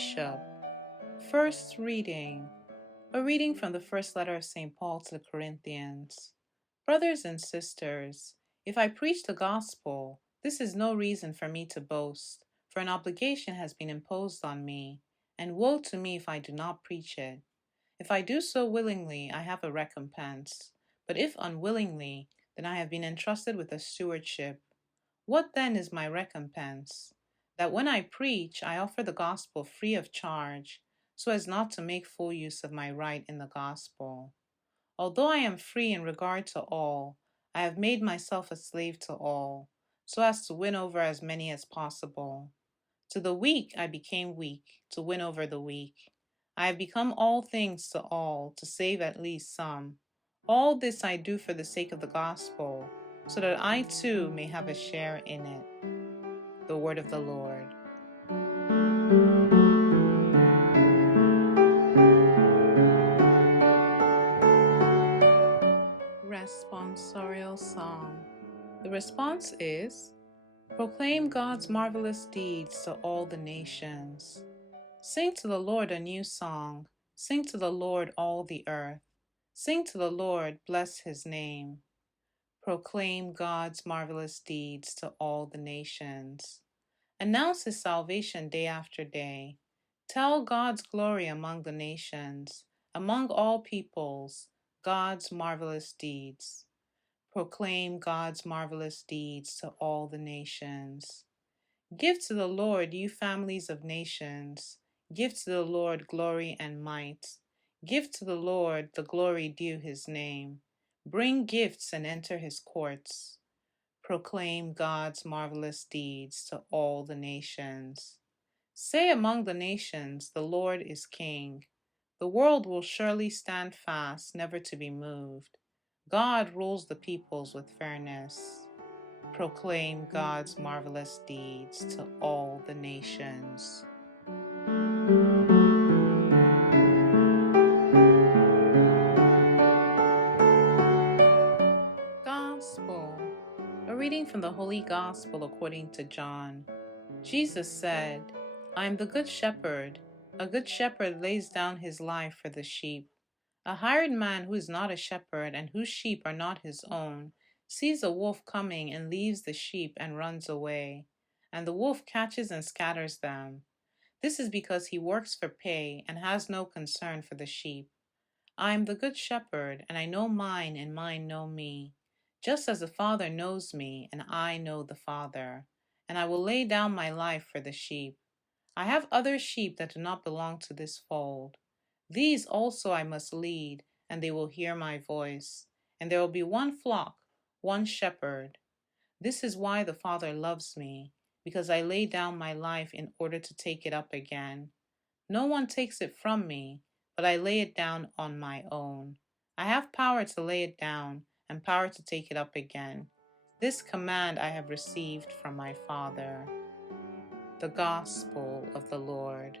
Bishop. First reading. A reading from the first letter of St. Paul to the Corinthians. Brothers and sisters, if I preach the gospel, this is no reason for me to boast, for an obligation has been imposed on me, and woe to me if I do not preach it. If I do so willingly, I have a recompense, but if unwillingly, then I have been entrusted with a stewardship. What then is my recompense? That when I preach, I offer the gospel free of charge, so as not to make full use of my right in the gospel. Although I am free in regard to all, I have made myself a slave to all, so as to win over as many as possible. To the weak I became weak, to win over the weak. I have become all things to all, to save at least some. All this I do for the sake of the gospel, so that I too may have a share in it. The word of the Lord. Responsorial Psalm. The response is, proclaim God's marvelous deeds to all the nations. Sing to the Lord a new song. Sing to the Lord all the earth. Sing to the Lord, bless his name. Proclaim God's marvelous deeds to all the nations. Announce his salvation day after day. Tell God's glory among the nations, among all peoples, God's marvelous deeds. Proclaim God's marvelous deeds to all the nations. Give to the Lord, you families of nations. Give to the Lord glory and might. Give to the Lord the glory due his name. Bring gifts and enter his courts. Proclaim God's marvelous deeds to all the nations. Say among the nations, the Lord is King. The world will surely stand fast, never to be moved. God rules the peoples with fairness. Proclaim God's marvelous deeds to all the nations. Gospel. A reading from the Holy Gospel according to John. Jesus said, I am the good shepherd. A good shepherd lays down his life for the sheep. A hired man who is not a shepherd and whose sheep are not his own sees a wolf coming and leaves the sheep and runs away, and the wolf catches and scatters them. This is because he works for pay and has no concern for the sheep. I am the good shepherd, and I know mine, and mine know me, just as the Father knows me, and I know the Father, and I will lay down my life for the sheep. I have other sheep that do not belong to this fold. These also I must lead, and they will hear my voice, and there will be one flock, one shepherd. This is why the Father loves me, because I lay down my life in order to take it up again. No one takes it from me, but I lay it down on my own. I have power to lay it down and power to take it up again. This command I have received from my Father. The Gospel of the Lord.